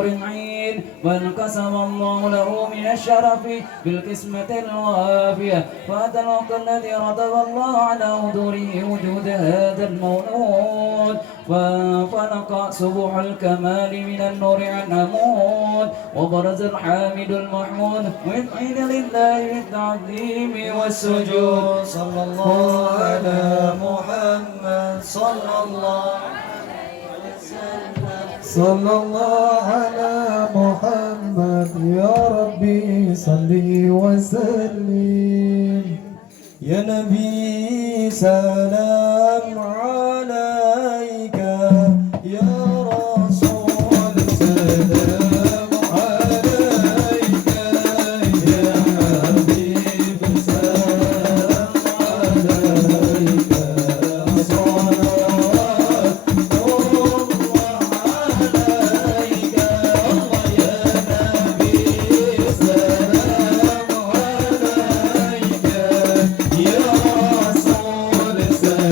حور عين، بل قسم الله له من الشرف بالقسمة الوافية. فهذا الوقت الذي رتب الله على حضوره وجود هذا المولود، فانفلق سبح الكمال من النور عن عمود، وبرز الحامد المحمود من حين لله بالتعظيم والسجود. صلى الله على محمد صلى الله صلى الله على محمد يا ربي صلي وسلم. يا نبي سلام عليك، يا رسول سلام عليك، يا حبيب سلام عليك، صلوات الله عليك. الله يا نبي سلام عليك، يا رسول سلام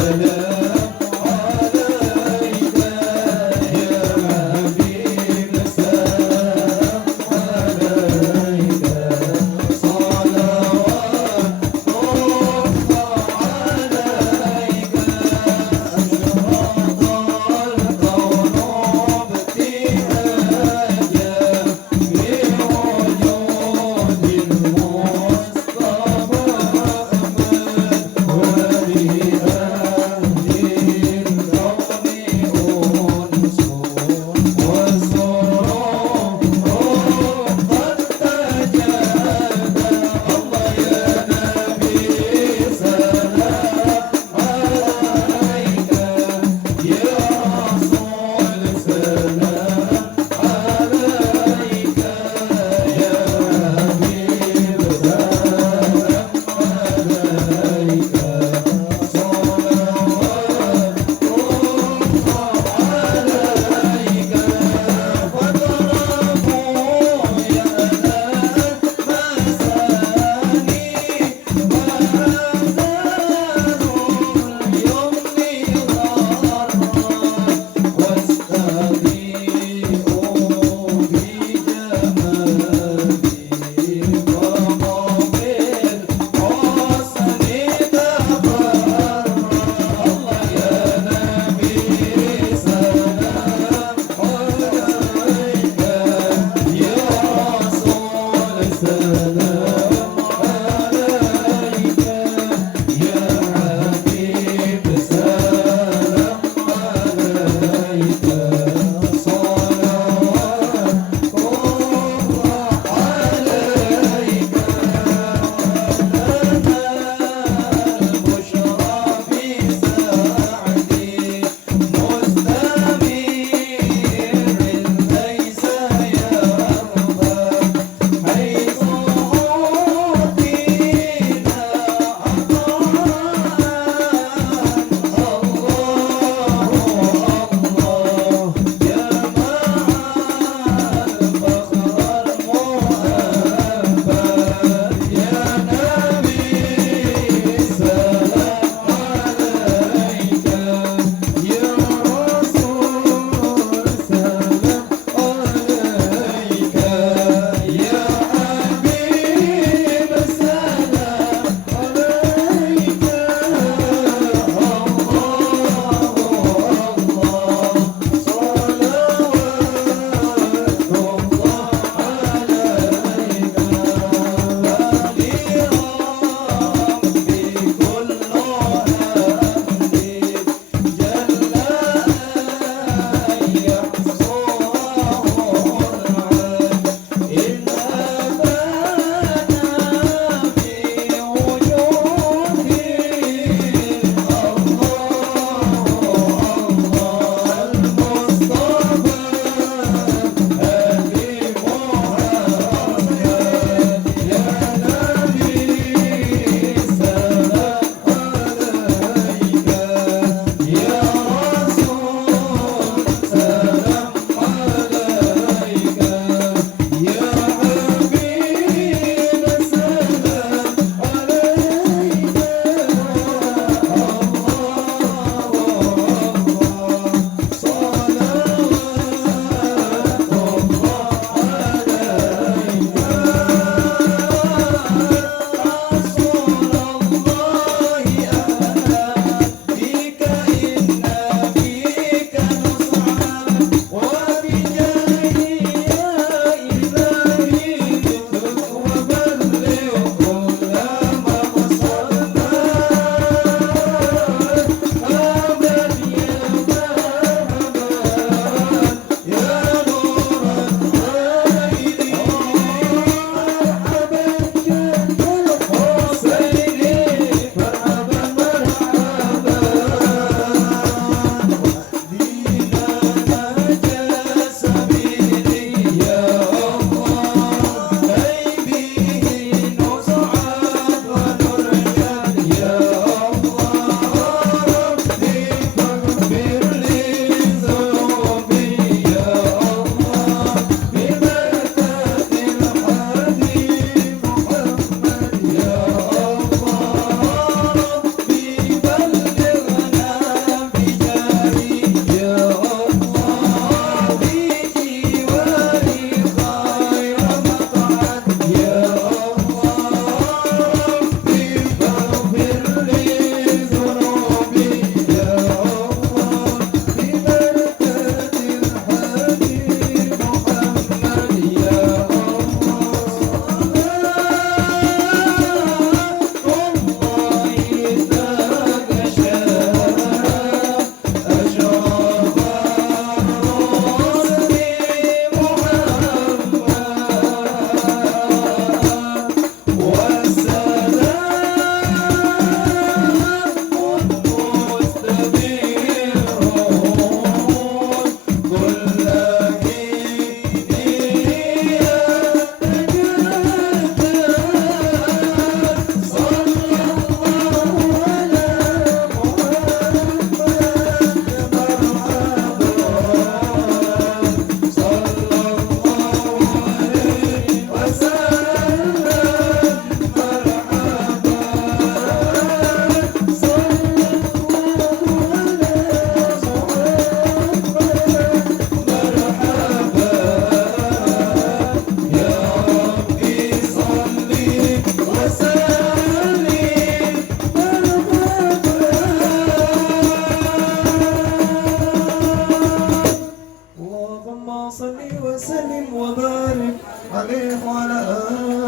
وسلم وبارك عليه وعلى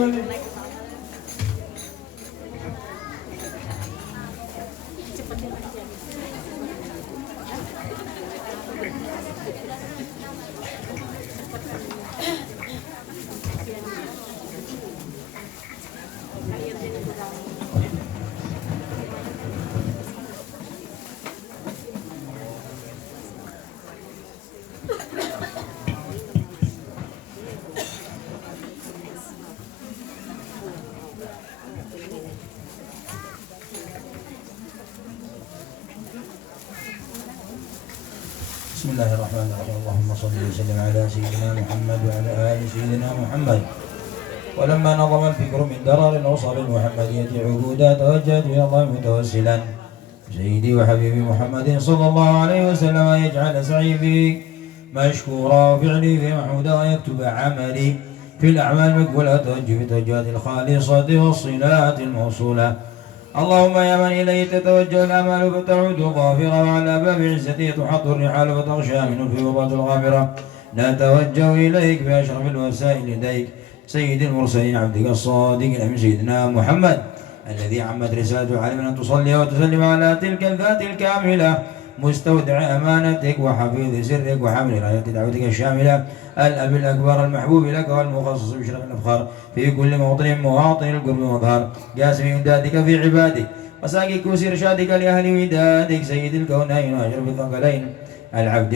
آله. بسم الله الرحمن الرحيم. اللهم صل وسلم على سيدنا محمد وعلى آل سيدنا محمد. ولما نظم الفكر من درر الأوصال المحمدية عبودا توجهت إلى الله متوسلا سيدي وحبيبي محمد صلى الله عليه وسلم أن يجعل سعي فيك مشكورا وفعلي في محمودا ويكتب عملي في الأعمال مقبولة توجه في توجهات الخالصة والصلات الموصولة. اللهم يا من إليه تتوجه الآمال فتعود ظافرة وعلى باب عزته تحط الرحال فتغشى منه الفيوضات الغابرة نتوجه إليك بأشرف الوسائل لديك سيد المرسلين عبدك الصادق الأمين سيدنا محمد الذي عمت رسالته علم أن تصلي وتسلم على تلك الذات الكاملة مستودع أمانتك وحفيظ سرك وحامل راية دعوتك الشاملة الأب الأكبر المحبوب لك والمخصص بشرف الأفخار في كل موطن مواطن القرب والظهر قاسم إمدادك في عبادك وساقي كوس إرشادك لأهل ودادك سيد الكونين وأشرف الثقلين العبد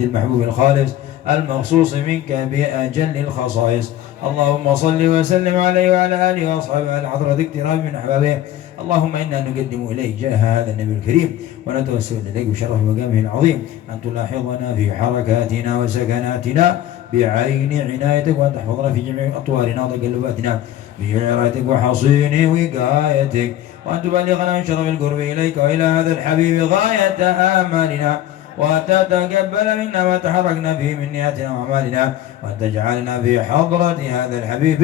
المحبوب الخالص المخصوص منك بأجل الخصائص. اللهم صل وسلم عليه وعلى آله وأصحابه على حضرة اقتراب من أحبابه. اللهم إنا نقدم إليك جاه هذا النبي الكريم ونتوسل إليك بشرف مقامه العظيم أن تلاحظنا في حركاتنا وسكناتنا بعين عنايتك وأن تحفظنا في جميع أطوارنا وتقلباتنا بجميع رعايتك وحصين وقايتك وأن تبلغنا من شرف القرب إليك وإلى هذا الحبيب غاية آمالنا وتتقبل منا ما تحركنا فيه من نياتنا وأعمالنا وأن تجعلنا في حضرة هذا الحبيب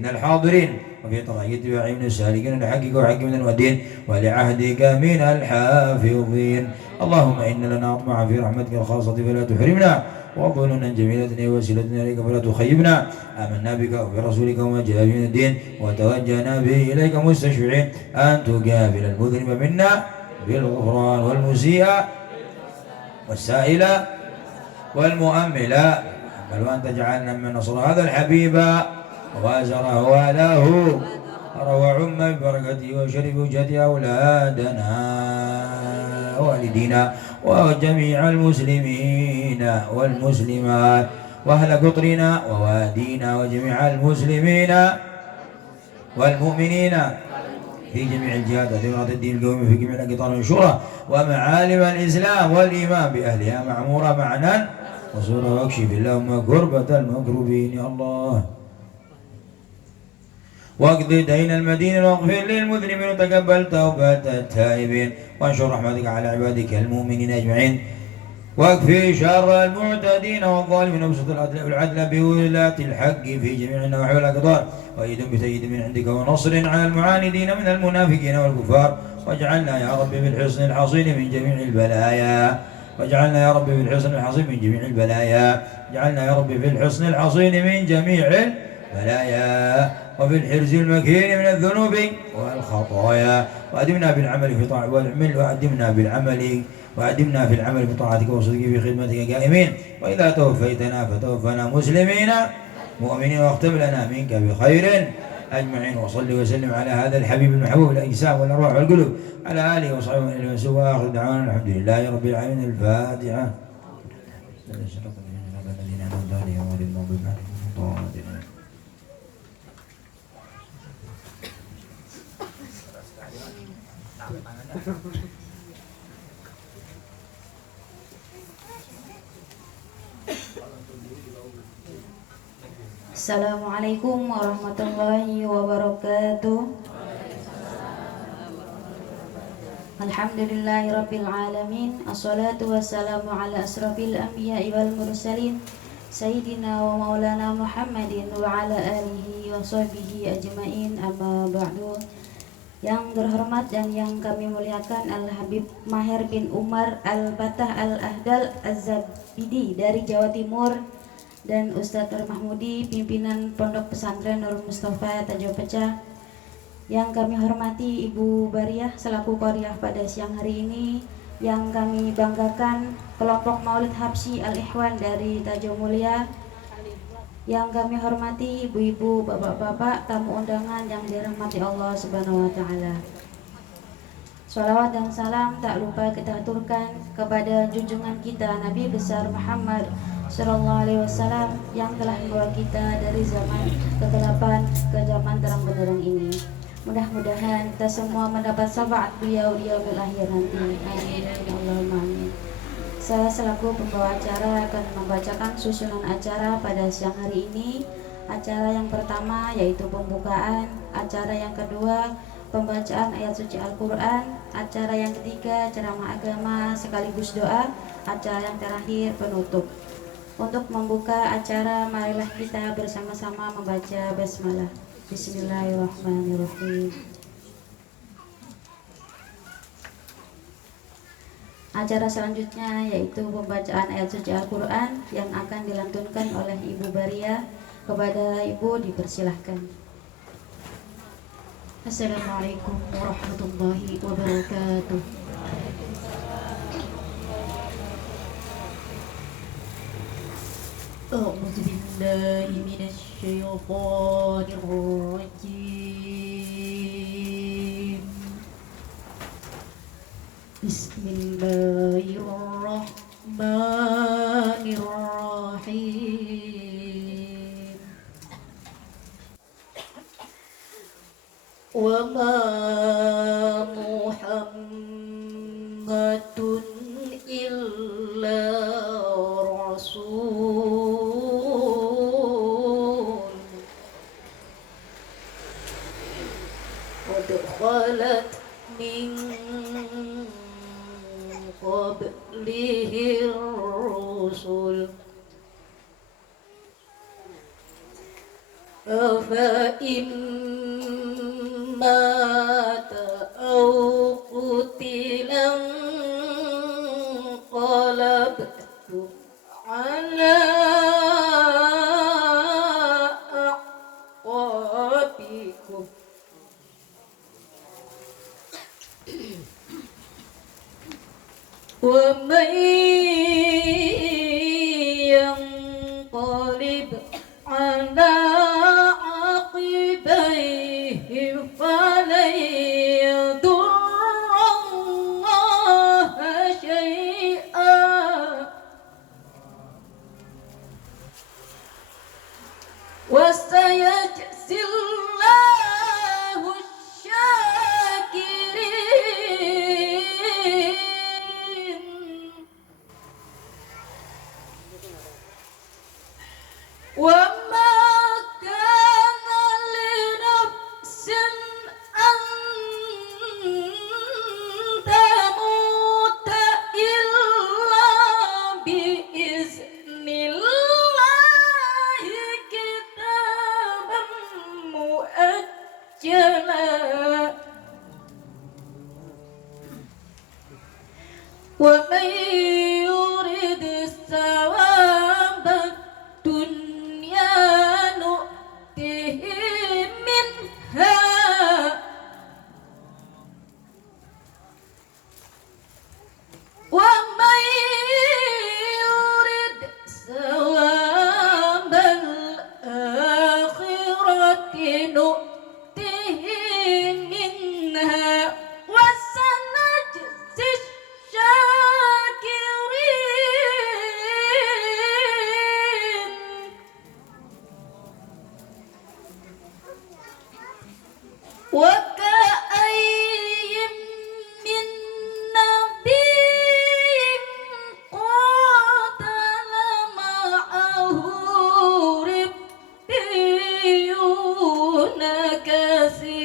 من الحاضرين وفي طريق اتباع من السالكين لحقك وحق من الودين ولعهدك من الحافظين. اللهم إن لنا أطمع في رحمتك الخاصة فلا تحرمنا وظنونا جميلة وسيلتنا إليك فلا تخيبنا. آمنا بك وبرسولك وما جاء من الدين وتوجهنا به إليك مستشفعين أن تقابل المذنب منا بالغفران والمسيء والسائل والمؤمل بل وأن تجعلنا من نصر هذا الحبيب وازره وآله وعم ببركته وشرف وجهة أولادنا والدينا وجميع المسلمين والمسلمات وأهل قطرنا ووادينا وجميع المسلمين والمؤمنين في جميع الجهات وثمرة الدين القومي في جميع الأقطار والشورى ومعالم الإسلام والإيمان بأهلها معمورة معنا وصورة واكشف اللهم كربة المكروبين يا الله واقض دين المدين واغفر للمذنبين وتقبل توبة التائبين وانشر رحمتك على عبادك المؤمنين أجمعين واكفي شر المعتدين والظالمين وابسط العدل بولاة الحق في جميع النواحي والأقطار وأيد بتأييد من عندك ونصر على المعاندين من المنافقين والكفار واجعلنا يا رب بالحصن الحصين من جميع البلايا واجعلنا يا رب بالحصن الحصين من جميع البلايا اجعلنا يا رب بالحصن الحصين من جميع البلايا وفي الحرز المكين من الذنوب والخطايا وأدمنا بالعمل في طاعة والعمل وأدمنا في العمل بطاعتك وصدقك في خدمتك قائمين وإذا توفيتنا فتوفنا مسلمين مؤمنين واختم لنا منك بخير أجمعين. وصلي وسلم على هذا الحبيب المحبوب الأجسام والأرواح والقلوب على آله وصحبه وسلم وآخر دعوانا الحمد لله رب العالمين. الفاتحة. Assalamualaikum warahmatullahi wabarakatuh. Alhamdulillahi rabbil alamin. Assalatu wassalamu ala asrafil anbiya'i wal mursalin Sayyidina wa maulana Muhammadin wa ala alihi wa sahbihi ajmain, amma ba'du. Yang terhormat dan yang kami muliakan Al-Habib Maher bin Umar Al-Batah Al-Ahdal Az-Zabidi dari Jawa Timur dan Ustadz Nur Mahmudi, pimpinan Pondok Pesantren Nurul Mustafa Tanjung Pecah. Yang kami hormati Ibu Bariah selaku qoriah pada siang hari ini. Yang kami banggakan kelompok Maulid Habsyi Al-Ikhwan dari Tanjung Mulia. Yang kami hormati ibu-ibu, bapak-bapak, tamu undangan yang dirahmati Allah Subhanahu wa taala. Sholawat dan salam tak lupa kita aturkan kepada junjungan kita Nabi besar Muhammad Sallallahu Alaihi Wasallam yang telah membawa kita dari zaman kegelapan ke zaman terang benderang ini. Mudah-mudahan kita semua mendapat syafaat beliau di yaumil akhir nanti. Amin. Allahumma amin. Saya selaku pembawa acara akan membacakan susunan acara pada siang hari ini. Acara yang pertama yaitu pembukaan, acara yang kedua pembacaan ayat suci Al-Quran, acara yang ketiga ceramah agama sekaligus doa, acara yang terakhir penutup. Untuk membuka acara, marilah kita bersama-sama membaca basmalah. Bismillahirrahmanirrahim. Acara selanjutnya yaitu pembacaan ayat suci Al-Quran yang akan dilantunkan oleh Ibu Bariah. Kepada Ibu dipersilahkan. Assalamualaikum warahmatullahi wabarakatuh. A'udzu billahi minasy syaithanir rajim. Bismillahirrahmanirrahim. Wa ma Muhammadun illa rasul qad khalat min qablihi rusul afa mata au qutilan qalabtum ala aqabikum wa man yanqalib ala aqibaihi falan yadurrallaha syai'an wa sayajzillahu syakirin. Wa ma kana li nafsin an tamuta illa bi iznillahi kitaban muajjala wa man yurid thawaba dunya nu'tihi minha wa man yurid thawabal akhirati nu'tihi minha wa sanajzi syakirin. Wa ka'ayyin min nabiyyin qatala ma'ahu ribbiyuna katsir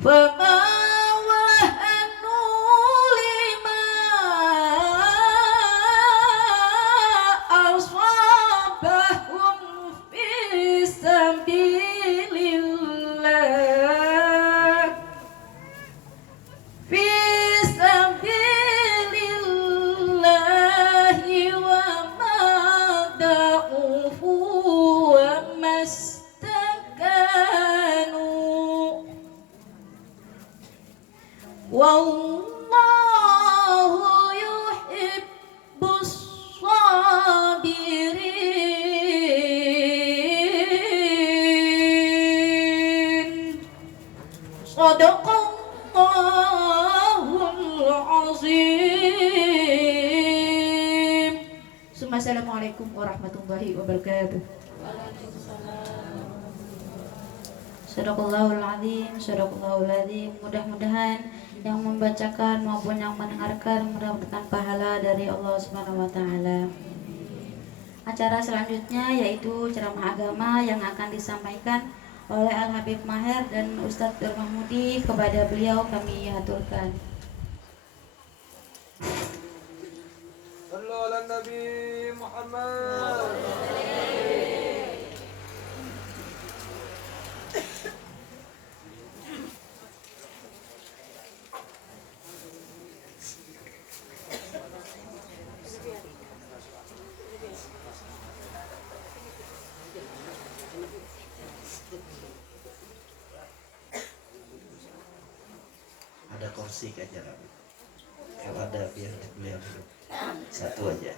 fama wahanu lima asabahum Wassalamualaikum warahmatullahi wabarakatuh. Sadaqallahul azim, sadaqallahul azim. Mudah-mudahan yang membacakan maupun yang mendengarkan mendapatkan pahala dari Allah Subhanahu wa taala. Acara selanjutnya yaitu ceramah agama yang akan disampaikan oleh Al Habib Maher dan Ustadz Nur Mahmudi. Kepada beliau kami haturkan. Sallu ala Nabi Muhammad. Ada kursi aja Nabi. Kalau ada biar beliau duduk. Satu aja.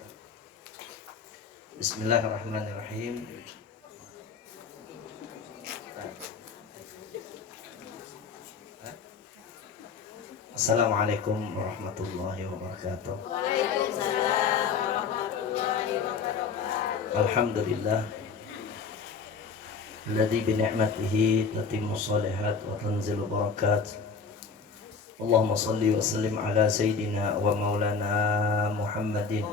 Bismillahirrahmanirrahim. Assalamualaikum warahmatullahi wabarakatuh. Waalaikumsalam warahmatullahi wabarakatuh. Alhamdulillah alladzi bi ni'matihi tatimmu shalihat wa tanzilu barakat. Allahumma salli wa sallim ala sayyidina wa maulana Muhammadin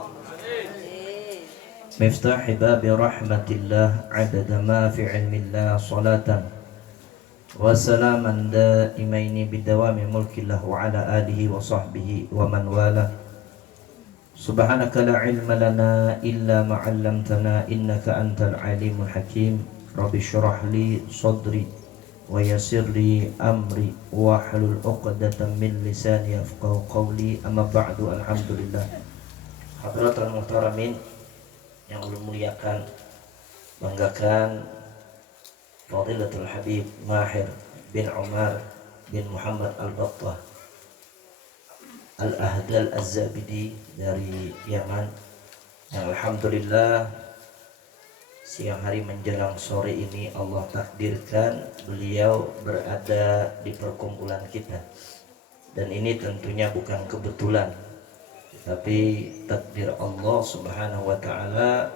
miftahi babi rahmatillah adada ma fi ilmillah salatan wa salaman daimaini bidawami mulkillah wa ala alihi wa sahbihi wa man wala. Subhanaka la ilma lana illa ma 'allamtana innaka antal alimul hakim. Rabbi syrah li sadri wa yassir li amri wa hlul 'uqdatam min lisani yafqahu qawli. Amma ba'du. Alhamdulillah. Hadratul muhtaramin yang Allah muliakan, banggakan Fadilatul Habib Mahir bin Umar bin Muhammad Al-Battah Al-Ahdal Az-Zabidi dari Yaman, yang alhamdulillah siang hari menjelang sore ini Allah takdirkan beliau berada di perkumpulan kita. Dan ini tentunya bukan kebetulan, tapi takdir Allah Subhanahu wa taala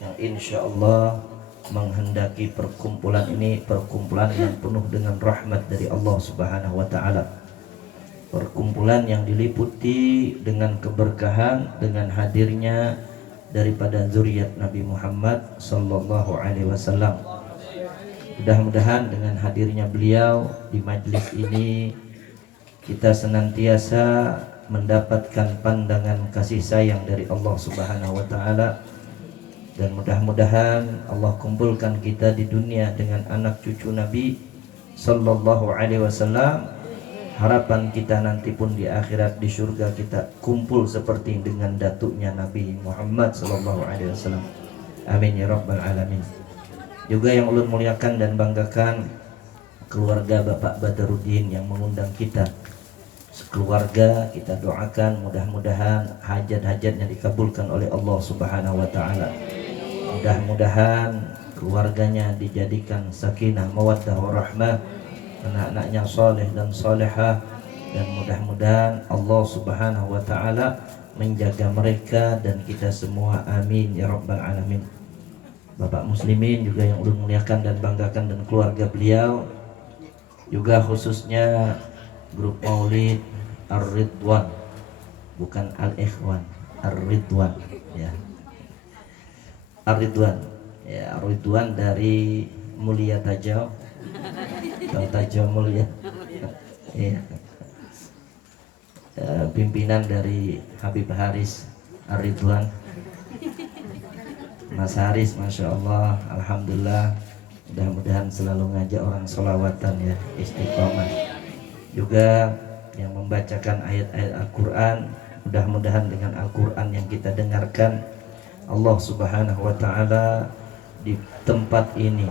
yang insya Allah menghendaki perkumpulan ini perkumpulan yang penuh dengan rahmat dari Allah Subhanahu wa taala. Perkumpulan yang diliputi dengan keberkahan dengan hadirnya daripada zuriat Nabi Muhammad sallallahu alaihi wasallam. Mudah-mudahan dengan hadirnya beliau di majlis ini kita senantiasa mendapatkan pandangan kasih sayang dari Allah Subhanahu wa taala, dan mudah-mudahan Allah kumpulkan kita di dunia dengan anak cucu Nabi sallallahu alaihi wasallam. Harapan kita nanti pun di akhirat di surga kita kumpul seperti dengan datuknya Nabi Muhammad sallallahu alaihi wasallam. Amin ya rabbal alamin. Juga yang ulun muliakan dan banggakan keluarga Bapak Badaruddin yang mengundang kita. Sekeluarga kita doakan mudah-mudahan hajat-hajatnya dikabulkan oleh Allah Subhanahu wa taala. Mudah-mudahan keluarganya dijadikan sakinah mawaddah warahmah, anak-anaknya soleh dan solehah, dan mudah-mudahan Allah Subhanahu wa taala menjaga mereka dan kita semua. Amin ya rabbal alamin. Bapak muslimin juga yang ulun muliakan dan banggakan, dan keluarga beliau, juga khususnya grup Maulid Ar-Ridwan, bukan Al-Ikhwan, Ar-Ridwan ya. Ar-Ridwan ya, Ar-Ridwan dari Mulia Tajau, Tahu Tajau Mulia ya. Pimpinan dari Habib Haris Ar-Ridwan, Mas Haris, Masya Allah, alhamdulillah, mudah-mudahan selalu ngajak orang sholawatan ya, istiqomah. Juga yang membacakan ayat-ayat Al-Quran, mudah-mudahan dengan Al-Quran yang kita dengarkan, Allah Subhanahu wa ta'ala di tempat ini,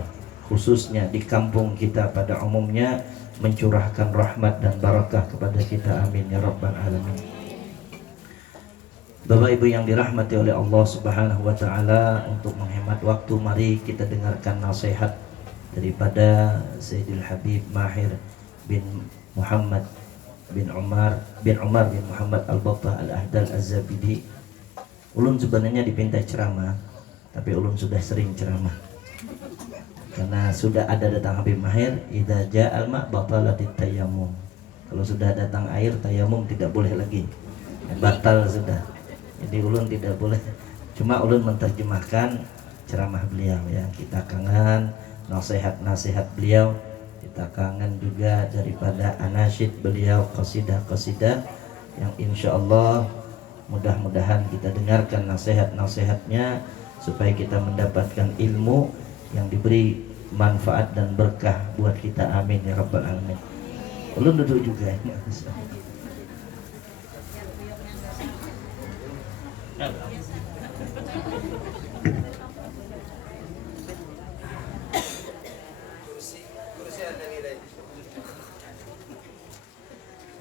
khususnya di kampung kita pada umumnya, mencurahkan rahmat dan barakah kepada kita. Amin ya rabbal alamin. Bapak Ibu yang dirahmati oleh Allah Subhanahu wa taala, untuk menghemat waktu mari kita dengarkan nasihat daripada Sayyidil Habib Mahir bin Muhammad bin Umar bin Muhammad Al-Battah Al-Ahdal Az-Zabidi. Ulun sebenarnya dipinta ceramah, tapi ulun sudah sering ceramah. Karena sudah ada datang Habib Mahir, idza ja'al ma' batalatit tayammum. Kalau sudah datang air, tayamum tidak boleh lagi. Batal sudah. Jadi ulun tidak boleh. Cuma ulun menerjemahkan ceramah beliau ya. Kita kangen nasihat-nasihat beliau. Kita kangen juga daripada anasyid beliau, qasidah-qasidah yang insya Allah mudah-mudahan kita dengarkan nasihat-nasihatnya supaya kita mendapatkan ilmu yang diberi manfaat dan berkah buat kita. Amin ya rabbal alamin. Ulun duduk juga ya.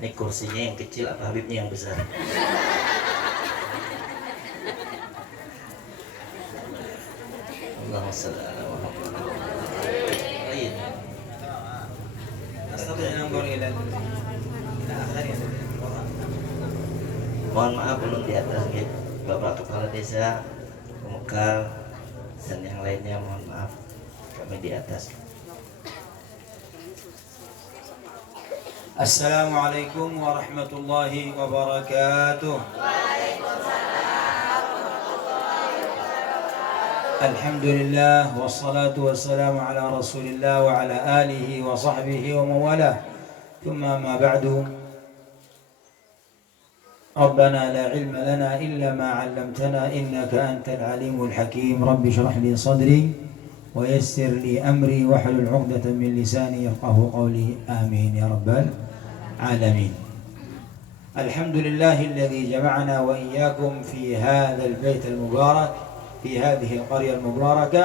Ini kursinya yang kecil apa Habibnya yang besar? Allahumma shalli ala Muhammad. Baik. Mohon maaf belum di atas gitu. Bapak Kepala Desa, Pemekal dan yang lainnya mohon maaf kami di atas. Assalamualaikum warahmatullahi wabarakatuh. Alhamdulillah wassalatu wassalamu ala Rasulillah wa ala alihi wa sahbihi wa mawalah. Thumma ma ba'du. Rabbana la ilma lana illa ma 'allamtana innaka antal alimul hakim. Rabbi shrah li sadri wa yassir li amri wahlul 'uqdatam min lisani yafqahu qawli. Amin ya rabbal alamin. Alhamdulillahilladzi jama'ana wa iyyakum fi hadzal bait al-mubarak في هذه القرية المباركة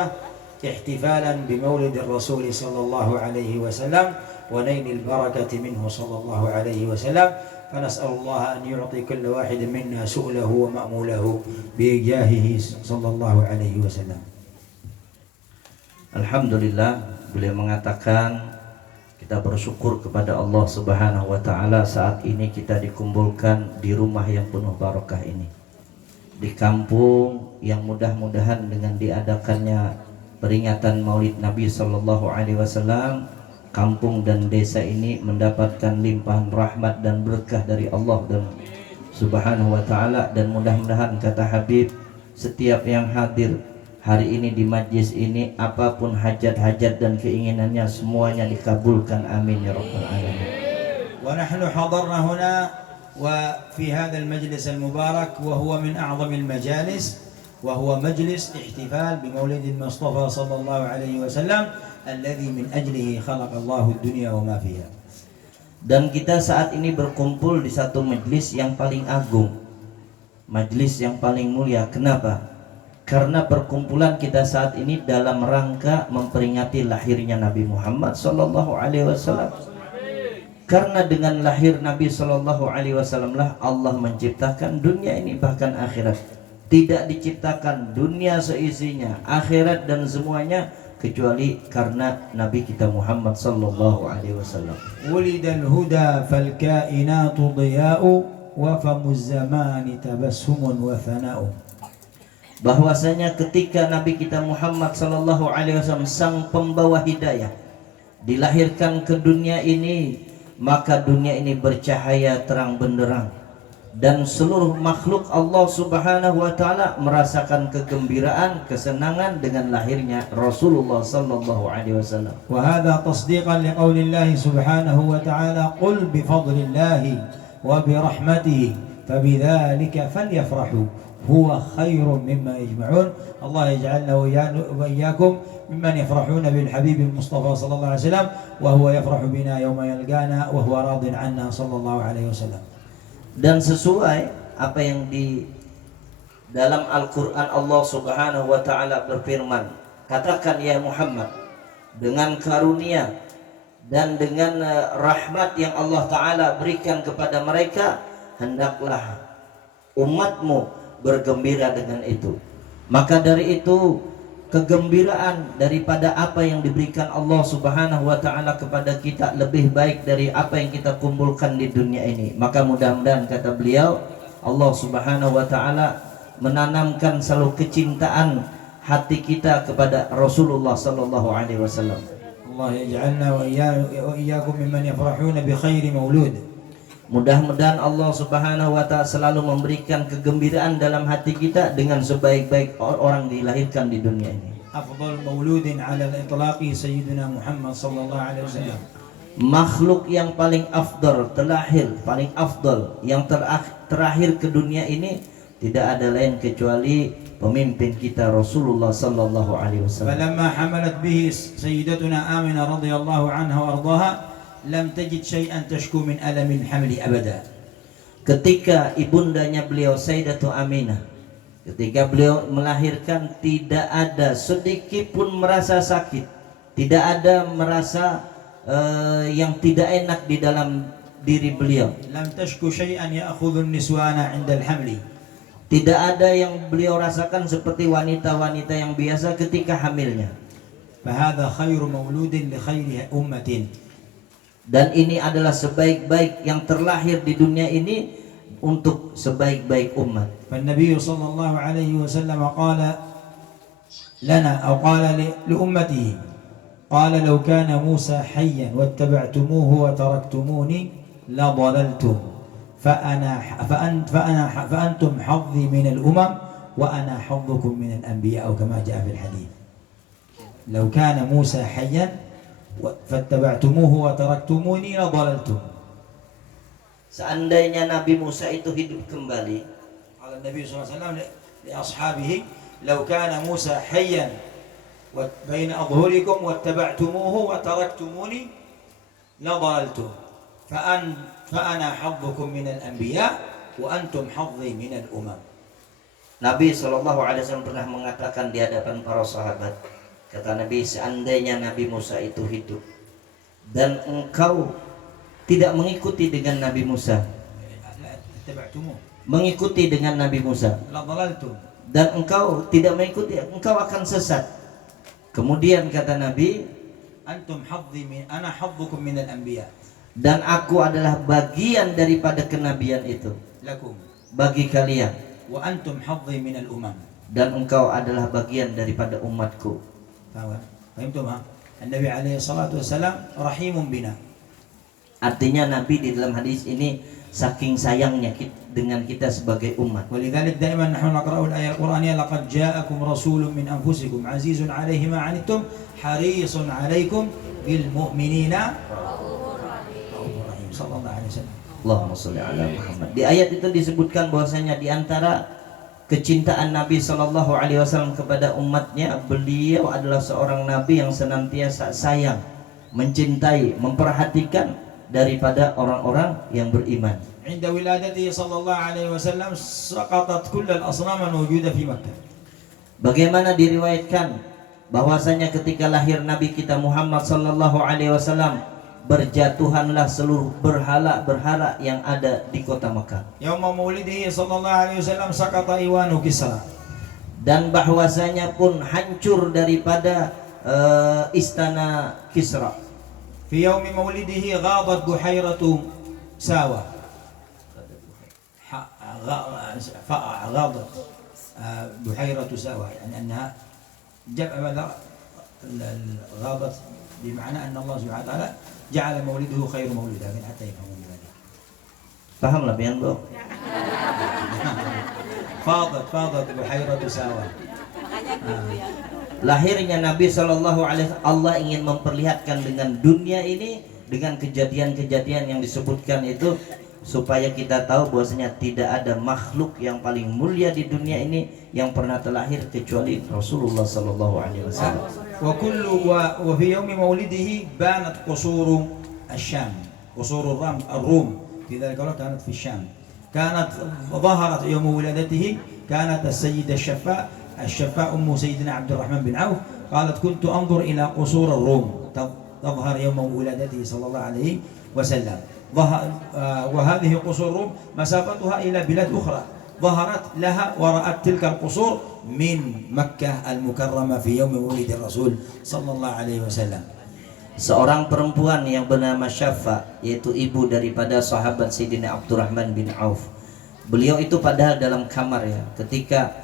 احتفالا بمولد الرسول صلى الله عليه وسلم ونيل البركة منه صلى الله عليه وسلم فنسأل الله أن يعطي كل واحد منا سؤله ومأموله بجاهه صلى الله عليه وسلم. Alhamdulillah, beliau mengatakan kita bersyukur kepada Allah Subhanahu wa taala saat ini kita dikumpulkan di rumah yang penuh barakah ini. Di kampung yang mudah-mudahan dengan diadakannya peringatan Maulid Nabi Sallallahu Alaihi Wasallam, kampung dan desa ini mendapatkan limpahan rahmat dan berkah dari Allah dan Subhanahu Wa Taala. Dan mudah-mudahan kata Habib, setiap yang hadir hari ini di majlis ini, apapun hajat-hajat dan keinginannya semuanya dikabulkan. Amin ya rabbal alamin. Wa nahnu hadarna huna وفي هذا المجلس المبارك وهو من أعظم المجالس وهو مجلس احتفال بمولد المصطفى صلى الله عليه وسلم الذي من أجله خلق الله الدنيا وما فيها. Dan kita saat ini berkumpul di satu majlis yang paling agung, majlis yang paling mulia. Kenapa? Karena perkumpulan kita saat ini dalam rangka memperingati lahirnya Nabi Muhammad Sallallahu Alaihi Wasallam. Karena dengan lahir Nabi Sallallahu Alaihi Wasallam lah Allah menciptakan dunia ini bahkan akhirat. Tidak diciptakan dunia seisinya, akhirat dan semuanya kecuali karena Nabi kita Muhammad Sallallahu Alaihi Wasallam. Wulidal huda fal kainatu diya'u wa famuz zamani tabassumun wa thana'u. Bahwasanya ketika Nabi kita Muhammad Sallallahu Alaihi Wasallam sang pembawa hidayah dilahirkan ke dunia ini, maka dunia ini bercahaya terang benderang dan seluruh makhluk Allah Subhanahu wa taala merasakan kegembiraan, kesenangan dengan lahirnya Rasulullah sallallahu alaihi wasallam. Wa hadha tasdiqan liqaulillahi subhanahu wa ta'ala qul bi fadlillahi wa bi rahmatihi fabidzalika falyafrahu huwa khairun mimma yajma'un. Allah yaj'alna wa iyyakum mimman yafrahuna bil habib al mustafa sallallahu alaihi wasallam wa huwa yafrahu bina yawma yalqana wa huwa radin 'anna sallallahu alaihi wasallam. Dan sesuai apa yang di dalam Al-Qur'an Allah Subhanahu wa taala berfirman, katakan ya Muhammad, dengan karunia dan dengan rahmat yang Allah taala berikan kepada mereka, hendaklah umatmu bergembira dengan itu. Maka dari itu kegembiraan daripada apa yang diberikan Allah Subhanahu wa taala kepada kita lebih baik dari apa yang kita kumpulkan di dunia ini. Maka mudah-mudahan kata beliau, Allah Subhanahu wa taala menanamkan selalu kecintaan hati kita kepada Rasulullah sallallahu alaihi wasallam. الله يجعلنا وإياكم ممن يفرحون بخير مولود. Mudah-mudahan Allah Subhanahu wa taala selalu memberikan kegembiraan dalam hati kita dengan sebaik-baik orang dilahirkan di dunia ini. أفضل مولود على الإطلاق سيدنا محمد صلى الله عليه وسلم. Makhluk yang paling afdal terlahir, paling afdal yang terakhir ke dunia ini tidak ada lain kecuali pemimpin kita Rasulullah sallallahu alaihi wasallam. فلما حملت به سيدتنا آمنة رضي الله عنها وأرضاها لم تجد شيئا تشكو من ألم الحمل أبدا. Ketika ibundanya beliau Sayyidatu Aminah, ketika beliau melahirkan, tidak ada sedikit pun merasa sakit, tidak ada merasa yang tidak enak di dalam diri beliau. لم تشكو شيئا يأخذ النسوان عند الحمل. Tidak ada yang beliau rasakan seperti wanita-wanita yang biasa ketika hamilnya. فهذا خير مولود لخير أمة. Dan ini adalah sebaik-baik yang terlahir di dunia ini untuk sebaik-baik umat. فالنبي صلى الله عليه وسلم قال لنا أو قال لأمته قال لو كان موسى حيا واتبعتموه وتركتموني لضللتم فأنتم حظي من الأمم وأنا حظكم من الأنبياء أو كما جاء في الحديث. لو كان موسى حيا فاتبعتموه وتركتموني لضللتم. Seandainya Nabi Musa itu hidup kembali, قال النبي صلى الله عليه وسلم لأصحابه لو كان موسى حيا بين أظهركم واتبعتموه وتركتموني لضللتم فأنا حظكم من الأنبياء وأنتم حظي من الأمم. Nabi SAW pernah mengatakan di hadapan para sahabat, kata Nabi, seandainya Nabi Musa itu hidup dan engkau tidak mengikuti dengan Nabi Musa, mengikuti dengan Nabi Musa, dan engkau tidak mengikuti, engkau akan sesat. Kemudian kata Nabi, antum hadzi min ana hadzukum min al-anbiya. Dan aku adalah bagian daripada kenabian itu Lakum. bagi kalian. Wa antum hadzi min al-umam. Dan engkau adalah bagian daripada umatku. Fahimtum ha? Nabi alaihi salatu wassalam rahimun bina. Artinya Nabi di dalam hadis ini saking sayangnya dengan kita sebagai umat. ولذلك دائما نحن نقرأ الآية القرآنية لقد جاءكم رسول من أنفسكم عزيز عليه ما عنتم حريص عليكم بالمؤمنين رؤوف رحيم صلى الله عليه وسلم. Allahumma sholli ala Muhammad. Di ayat itu disebutkan bahwasanya di antara kecintaan Nabi Shallallahu Alaihi Wasallam kepada umatnya, beliau adalah seorang Nabi yang senantiasa sayang, mencintai, memperhatikan daripada orang-orang yang beriman. عند ولادته صلى الله عليه وسلم سقطت كل الأصنام الموجودة في مكة. Bagaimana diriwayatkan bahwasanya ketika lahir Nabi kita Muhammad Sallallahu Alaihi Wasallam, berjatuhanlah seluruh berhala-berhala yang ada di kota Mekah. يوم مولده صلى الله عليه وسلم سقط إيوان كسرى. Dan bahwasanya pun hancur daripada istana Kisra. في يوم مولده غاضت بحيرة ساوى. غاضت بحيرة ساوى، يعني أنها غاضت بمعنى أن الله سبحانه وتعالى جعل مولده خير مولد، لكن حتى يفهمون ذلك. Paham lah pian bro? فاضت بحيرة ساوى. Lahirnya Nabi Shallallahu Alaihi Wasallam, Allah ingin memperlihatkan dengan dunia ini, dengan kejadian-kejadian yang disebutkan itu, supaya kita tahu bahwasanya tidak ada makhluk yang paling mulia di dunia ini yang pernah terlahir kecuali Rasulullah Shallallahu Alaihi Wasallam. وفي يوم مولده بانت قصور الشام، قصور الروم في ذلك الوقت كانت في الشام. كانت ظهرت يوم ولادته، كانت السيدة الشفاء أم سيدنا عبد الرحمن بن عوف قالت كنت أنظر إلى قصور الروم تظهر يوم ولادته صلى الله عليه وسلم. وهذه قصور الروم مسافتها إلى بلاد أخرى، ظهرت لها ورأت تلك القصور من مكة المكرمة في يوم ولد الرسول صلى الله عليه وسلم. Seorang perempuan yang bernama Syafa, yaitu ibu daripada sahabat Sayyidina Abdurrahman bin Auf, Beliau itu padahal dalam kamar ya, ketika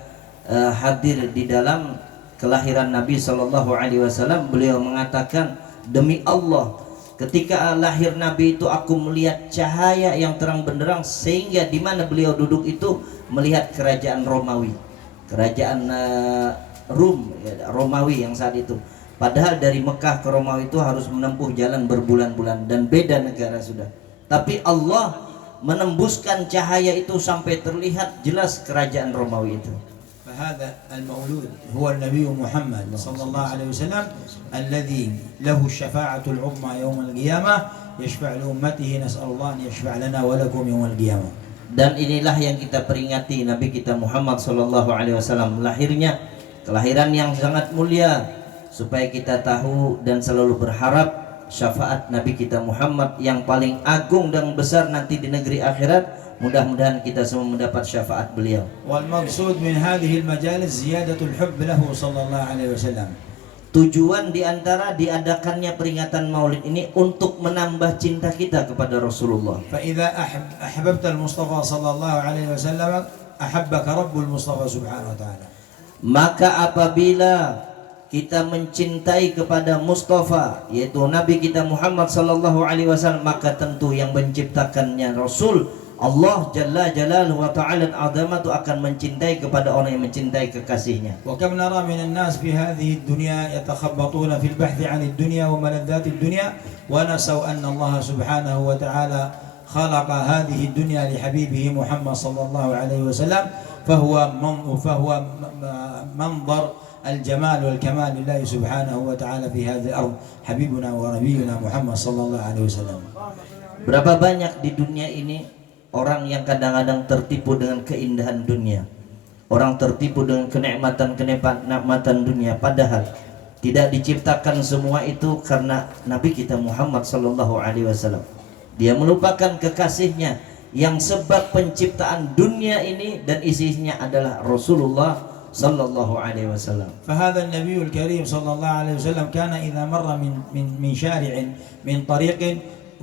hadir di dalam kelahiran Nabi Shallallahu Alaihi Wasallam, beliau mengatakan, demi Allah, ketika lahir Nabi itu aku melihat cahaya yang terang benderang, sehingga di mana beliau duduk itu melihat kerajaan Romawi, kerajaan Romawi yang saat itu. Padahal dari Mekah ke Romawi itu harus menempuh jalan berbulan-bulan dan beda negara sudah. Tapi Allah menembuskan cahaya itu sampai terlihat jelas kerajaan Romawi itu. فهذا المولود هو النبي محمد صلى الله عليه وسلم الذي له الشفاعة العظمى يوم القيامة يشفع لأمته نسأل الله أن يشفع لنا ولكم يوم القيامة. Dan inilah yang kita peringati Nabi kita Muhammad Sallallahu Alaihi Wasallam lahirnya, kelahiran yang sangat mulia, supaya kita tahu dan selalu berharap syafaat Nabi kita Muhammad yang paling agung dan besar nanti di negeri akhirat. Mudah-mudahan kita semua mendapat syafaat beliau. والمقصود من هذه المجالس زيادة الحب له صلى الله عليه وسلم. Tujuan diantara diadakannya peringatan Maulid ini untuk menambah cinta kita kepada Rasulullah. فإذا أحببت المصطفى صلى الله عليه وسلم أحبك رب المصطفى سبحانه وتعالى. Maka apabila kita mencintai kepada Mustafa, yaitu Nabi kita Muhammad Sallallahu Alaihi Wasallam, maka tentu yang menciptakannya Rasul Allah Jalla Jalaluhu wa Ta'ala Azamatu akan mencintai kepada orang yang mencintai kekasihnya. وكم نرى من الناس في هذه الدنيا يتخبطون في البحث عن الدنيا وملذات الدنيا ونسوا أن الله سبحانه وتعالى خلق هذه الدنيا لحبيبه محمد صلى الله عليه وسلم فهو منظر الجمال والكمال لله سبحانه وتعالى في هذه الأرض حبيبنا ونبينا محمد صلى الله عليه وسلم. Berapa banyak di dunia ini orang yang kadang-kadang tertipu dengan keindahan dunia, orang tertipu dengan kenikmatan dunia, padahal tidak diciptakan semua itu karena Nabi kita Muhammad Sallallahu Alaihi Wasallam. Dia melupakan kekasihnya yang sebab penciptaan dunia ini dan isinya adalah Rasulullah Sallallahu Alaihi Wasallam. فهذا النبي الكريم صلى الله عليه وسلم كان إذا مر من شارع من طريق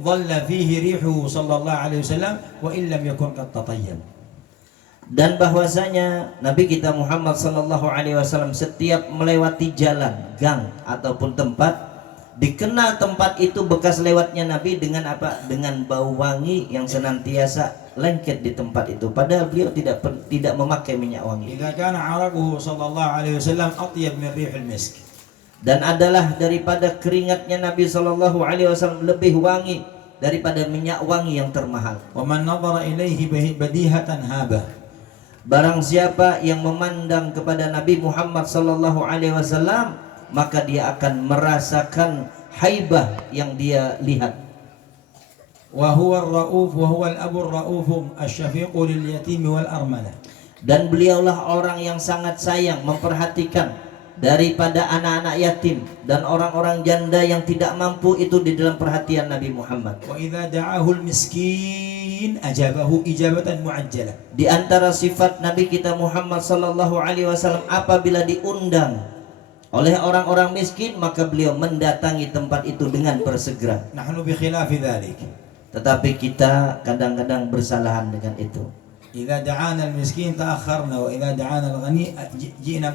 ظل فيه ريحه صلى الله عليه وسلم وإن لم يكن قد تطيب. Dan bahwasanya Nabi kita Muhammad Sallallahu Alaihi Wasallam setiap melewati jalan, gang ataupun tempat, dikenal tempat itu bekas lewatnya Nabi dengan apa? Dengan bau wangi yang senantiasa lengket di tempat itu. Padahal beliau tidak memakai minyak wangi. إذا كان عرقه صلى الله عليه وسلم أطيب من ريح المسك. Dan adalah daripada keringatnya Nabi Sallallahu Alaihi Wasallam lebih wangi daripada minyak wangi yang termahal. ومن نظر إليه بديهة هابة. Barang siapa yang memandang kepada Nabi Muhammad Sallallahu Alaihi Wasallam, maka dia akan merasakan haibah yang dia lihat. وهو الرؤوف وهو الأب الرؤوف الشفيق لليتيم والأرملة. Dan beliaulah orang yang sangat sayang, memperhatikan daripada anak-anak yatim dan orang-orang janda yang tidak mampu, itu di dalam perhatian Nabi Muhammad. وإذا دعاه المسكين أجابه إجابة معجلة. Di antara sifat Nabi kita Muhammad Sallallahu Alaihi Wasallam, apabila diundang oleh orang-orang miskin, maka beliau mendatangi tempat itu dengan bersegera. نحن بخلاف ذلك. Tetapi kita kadang-kadang bersalahan dengan itu. إذا دعانا المسكين تأخرنا وإذا دعانا الغني جئنا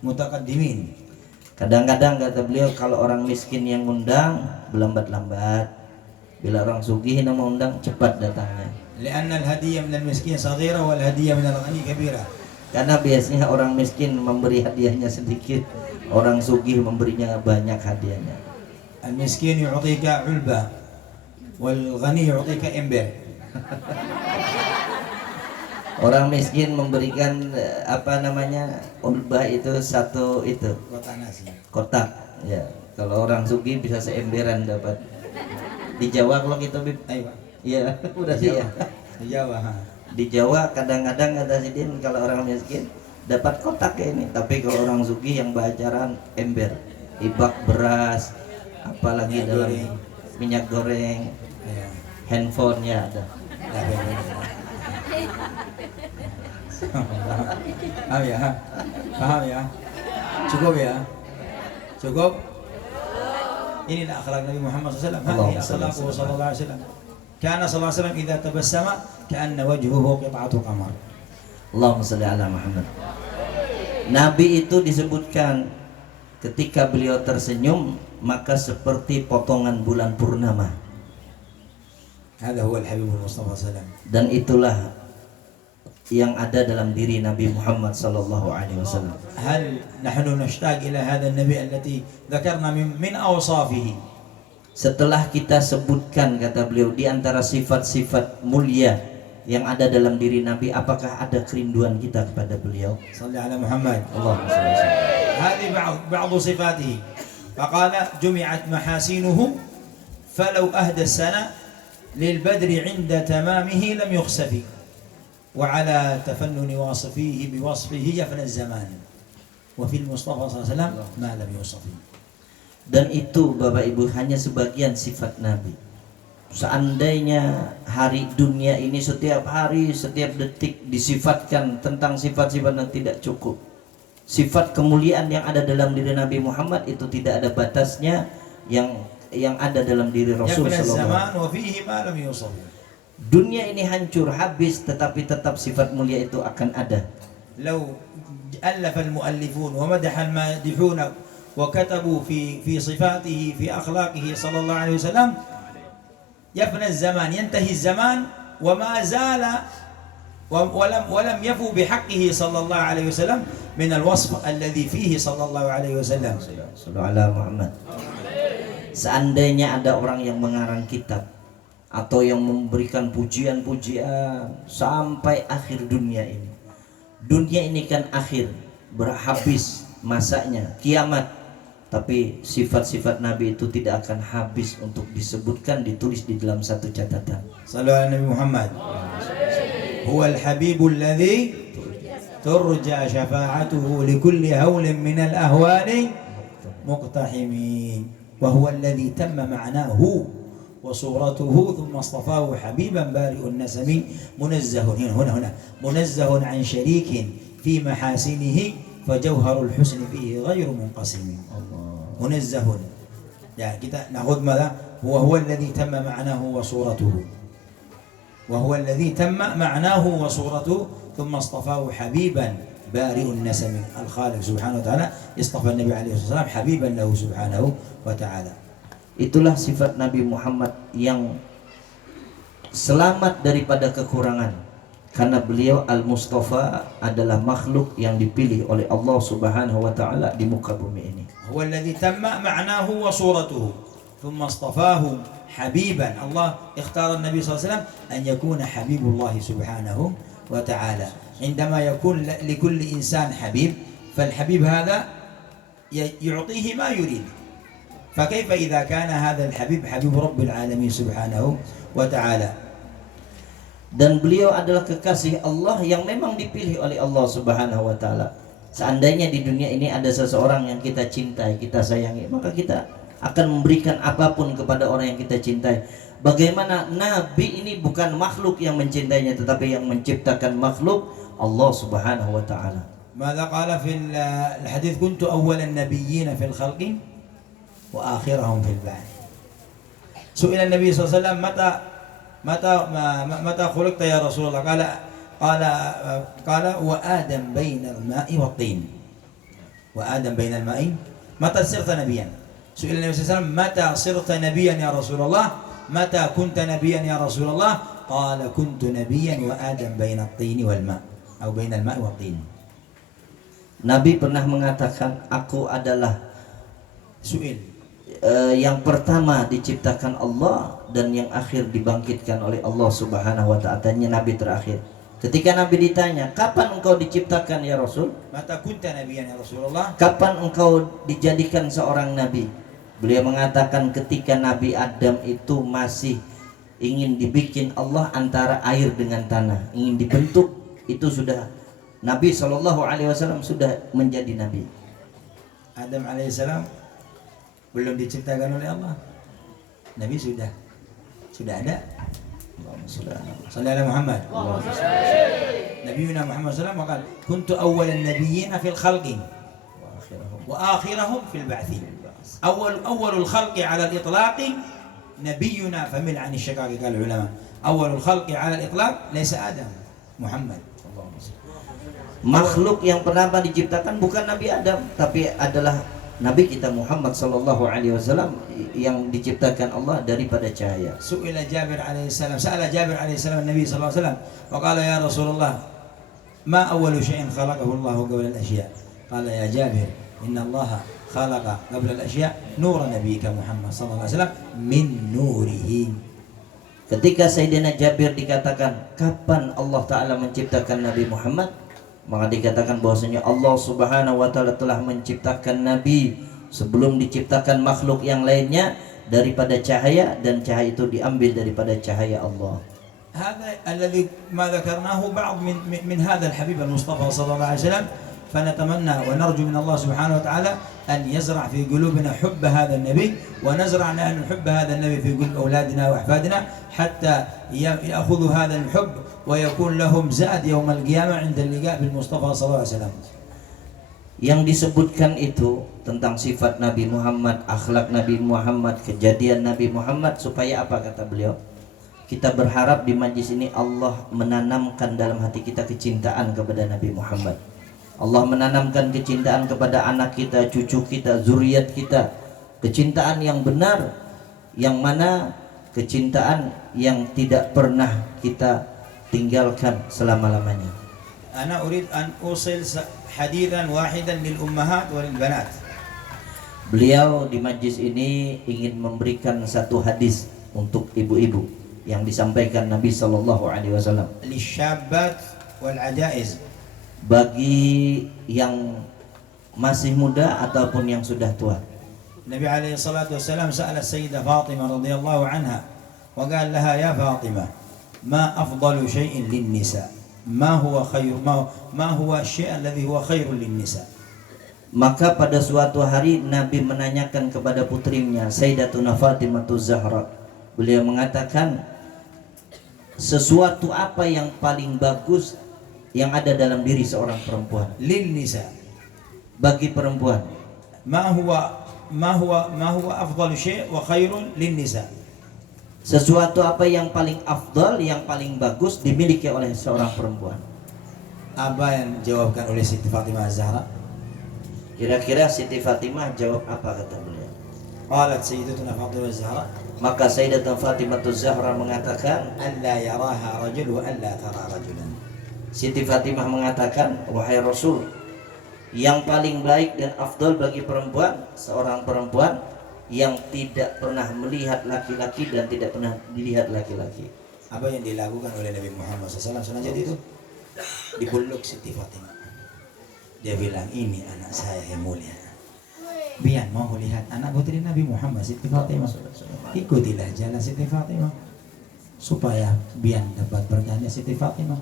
متقدمين. Kadang-kadang kata beliau, kalau orang miskin yang undang berlambat-lambat, bila orang sugih yang mengundang cepat datangnya. لأن الهدية من المسكين صغيرة والهدية من الغني كبيرة. Karena biasanya orang miskin memberi hadiahnya sedikit, orang sugih memberinya banyak hadiahnya. المسكين يعطيك علبة والغني يعطيك إمبر. Orang miskin memberikan ulbah itu satu itu kotak ya. Kalau orang sugih bisa seemberan dapat. Di Jawa kalau kita iya udah sih ya. Di Jawa. Di Jawa kadang-kadang ada sidin kalau orang miskin dapat kotak kayak ini, tapi kalau orang sugih yang baacaran ember, ibak beras, apalagi dalam minyak goreng, handphone ya ada. Paham ya? Cukup ya? Cukup? Inilah akhlak Nabi Muhammad SAW. Hadihi akhlaquhu sallallahu alaihi wasallam. كان صلى الله عليه وسلم إذا تبسم كأن وجهه قطعة قمر. Allahumma sholli ala Muhammad. Nabi itu disebutkan ketika beliau tersenyum maka seperti potongan bulan purnama. هذا هو الحبيب المصطفى صلى الله عليه وسلم. Dan itulah yang ada dalam diri Nabi Muhammad sallallahu alaihi wasallam. هل نحن نشتاق إلى هذا النبي التي ذكرنا من أوصافه؟ Setelah kita sebutkan, kata beliau, di antara sifat-sifat mulia yang ada dalam diri Nabi, apakah ada kerinduan kita kepada beliau? صلى على محمد. Allahumma sholli ala Muhammad. هذه بعض صفاته. فقال جمعت محاسنه فلو أهدى السنة للبدر عند تمامه لم يخسف وعلى تفنن واصفيه بوصفه يفنى الزمان وفي المصطفى صلى الله عليه وسلم ما لم يوصف. Dan itu Bapak Ibu hanya sebagian sifat Nabi. Seandainya hari dunia ini setiap hari, setiap detik disifatkan tentang sifat-sifat yang tidak cukup. Sifat kemuliaan yang ada dalam diri Nabi Muhammad itu tidak ada batasnya yang ada dalam diri Rasul sallallahu alaihi wasallam. Dunia ini hancur habis tetapi tetap sifat mulia itu akan ada. لو ألف المؤلفون ومدح المادحون وكتبوا في صفاته في أخلاقه صلى الله عليه وسلم يفنى الزمان ينتهي الزمان وما زال ولم يفوا بحقه صلى الله عليه وسلم من الوصف الذي فيه صلى الله عليه وسلم. Muhammad. Seandainya ada orang yang mengarang kitab atau yang memberikan pujian-pujian sampai akhir dunia ini. Dunia ini kan akhir, berhabis masanya, kiamat. Tapi sifat-sifat Nabi itu tidak akan habis untuk disebutkan, ditulis di dalam satu catatan. Sallallahu alaihi Nabi Muhammad. Huwal habibul ladzi turja syafa'atuhu likulli hawlin minal ahwali muqtahimin. Wa huwa alladzi tamma ma'nahu wa suratuhu thumma istafahu habiban bari'un nasami munazzahun huna munazzahun an syarikin fi mahasinihi fajawharul husni fihi ghairu munqasim. منزه يعني kita ناخذ ماذا هو الذي تم معناه وصورته وهو الذي تم معناه وصورته ثم اصطفاه حبيبا بارئ النسم الخالق سبحانه وتعالى اصطفى النبي عليه الصلاه والسلام حبيبا له سبحانه وتعالى. Itulah sifat Nabi Muhammad yang selamat daripada kekurangan karena beliau Al-Mustafa adalah makhluk yang dipilih oleh Allah Subhanahu wa taala di muka bumi ini. هو الذي تم معناه وصورته ثم اصطفاه حبيبا. الله اختار النبي صلى الله عليه وسلم أن يكون حبيب الله سبحانه وتعالى. عندما يكون لكل إنسان حبيب فالحبيب هذا يعطيه ما يريد. فكيف إذا كان هذا الحبيب حبيب رب العالمين سبحانه وتعالى. Dan beliau adalah kekasih Allah yang memang dipilih oleh Allah Subhanahu wa taala. Seandainya di dunia ini ada seseorang yang kita cintai, kita sayangi, maka kita akan memberikan apapun kepada orang yang kita cintai. Bagaimana Nabi ini bukan makhluk yang mencintainya, tetapi yang menciptakan makhluk Allah Subhanahu wa taala. ماذا قال في الحديث كنت أول النبيين في الخلق وآخرهم في البعث. سئل النبي صلى الله عليه وسلم متى خلقت يا رسول الله؟ قال وآدم بين الماء والطين. وآدم بين الماء. متى صرت نبيا؟ سئل النبي صلى الله عليه وسلم متى صرت نبيا يا رسول الله؟ متى كنت نبيا يا رسول الله؟ قال كنت نبيا وآدم بين الطين والماء أو بين الماء والطين. Nabi pernah mengatakan, aku adalah yang pertama diciptakan Allah dan yang akhir dibangkitkan oleh Allah Subhanahu wa taala. Nabi terakhir. Ketika Nabi ditanya, kapan engkau diciptakan ya Rasul? Mata kunta nabiyan ya Rasulullah? Kapan engkau dijadikan seorang nabi? Beliau mengatakan ketika Nabi Adam itu masih ingin dibikin Allah antara air dengan tanah, ingin dibentuk, itu sudah Nabi SAW sudah menjadi nabi. Adam alaihissalam belum diciptakan oleh Allah, Nabi sudah ada. Sallallahu Muhammad. Nabi Muhammad SAW قال كنت أول النبيين في الخلق وآخرهم في البعث. أول الخلق على الإطلاق نبينا فمل عن الشقاق. قال العلماء أول الخلق على الإطلاق ليس آدم، محمد. اللهم صل. Makhluk yang pertama diciptakan bukan Nabi Adam, tapi adalah Nabi kita Muhammad sallallahu alaihi wasallam yang diciptakan Allah daripada cahaya. سئل جابر عليه السلام، سأل جابر عليه السلام النبي صلى الله عليه وسلم وقال يا رسول الله ما أول شيء خلقه الله قبل الأشياء؟ قال يا جابر إن الله خلق قبل الأشياء نور نبيك محمد صلى الله عليه وسلم من نوره. Ketika Sayyidina Jabir dikatakan kapan Allah Ta'ala menciptakan Nabi Muhammad, maka dikatakan bahwasanya Allah Subhanahu wa Ta'ala telah menciptakan Nabi sebelum diciptakan makhluk yang lainnya daripada cahaya, dan cahaya itu diambil daripada cahaya Allah. هذا الذي ما ذكرناه بعض من هذا الحبيب المصطفى صلى الله عليه وسلم، فنتمنى ونرجو من الله سبحانه وتعالى أن يزرع في قلوبنا حب هذا النبي، ونزرع أن نحب هذا النبي في قلوب أولادنا وأحفادنا حتى يأخذوا هذا الحب ويكون لهم زاد يوم القيامة عند اللقاء بالمصطفى صلى الله عليه وسلم. Yang disebutkan itu tentang sifat Nabi Muhammad, akhlak Nabi Muhammad, kejadian Nabi Muhammad, supaya apa kata beliau? Kita berharap di majlis ini Allah menanamkan dalam hati kita kecintaan kepada Nabi Muhammad. Allah menanamkan kecintaan kepada anak kita, cucu kita, zuriat kita. Kecintaan yang benar, yang mana kecintaan yang tidak pernah kita tinggalkan selama-lamanya. Ana urid an usil hadithan wahidan lil ummahat wal banat. Beliau di majlis ini ingin memberikan satu hadis untuk ibu-ibu yang disampaikan Nabi sallallahu alaihi wasallam. Lisyabat wal ajaiz. Bagi yang masih muda ataupun yang sudah tua. Nabi alaihi salatu wasallam sa'ala Sayyidah Fatimah radhiyallahu anha wa qala laha ya Fatimah ma afdalu shay'in lin nisa ma huwa khayr ma huwa syai' alladhi huwa khairun lin nisa. Maka pada suatu hari Nabi menanyakan kepada putrinya Sayyidatuna Fatimah Zahra. Beliau mengatakan, sesuatu apa yang paling bagus yang ada dalam diri seorang perempuan? Lin nisa. Bagi perempuan. Ma huwa afdalu syai' wa khairun lin nisa. Sesuatu apa yang paling afdal, yang paling bagus dimiliki oleh seorang perempuan? Apa yang dijawabkan oleh Siti Fatimah Zahra? Kira-kira Siti Fatimah jawab apa kata beliau? Qalat Sayyidatuna Fatimah Zahra, maka Sayyidatuna Fatimah Zahra mengatakan, alla yaraha rajul wa alla tara rajulan. Siti Fatimah mengatakan, wahai Rasul, yang paling baik dan afdal bagi perempuan, seorang perempuan yang tidak pernah melihat laki-laki dan tidak pernah dilihat laki-laki. Apa yang dilakukan oleh Nabi Muhammad SAW senajat itu? Dipeluk Siti Fatimah. Dia bilang, ini anak saya yang mulia. Biar mau lihat anak putri Nabi Muhammad Siti Fatimah. Ikutilah jalan Siti Fatimah supaya biar dapat bertanya Siti Fatimah.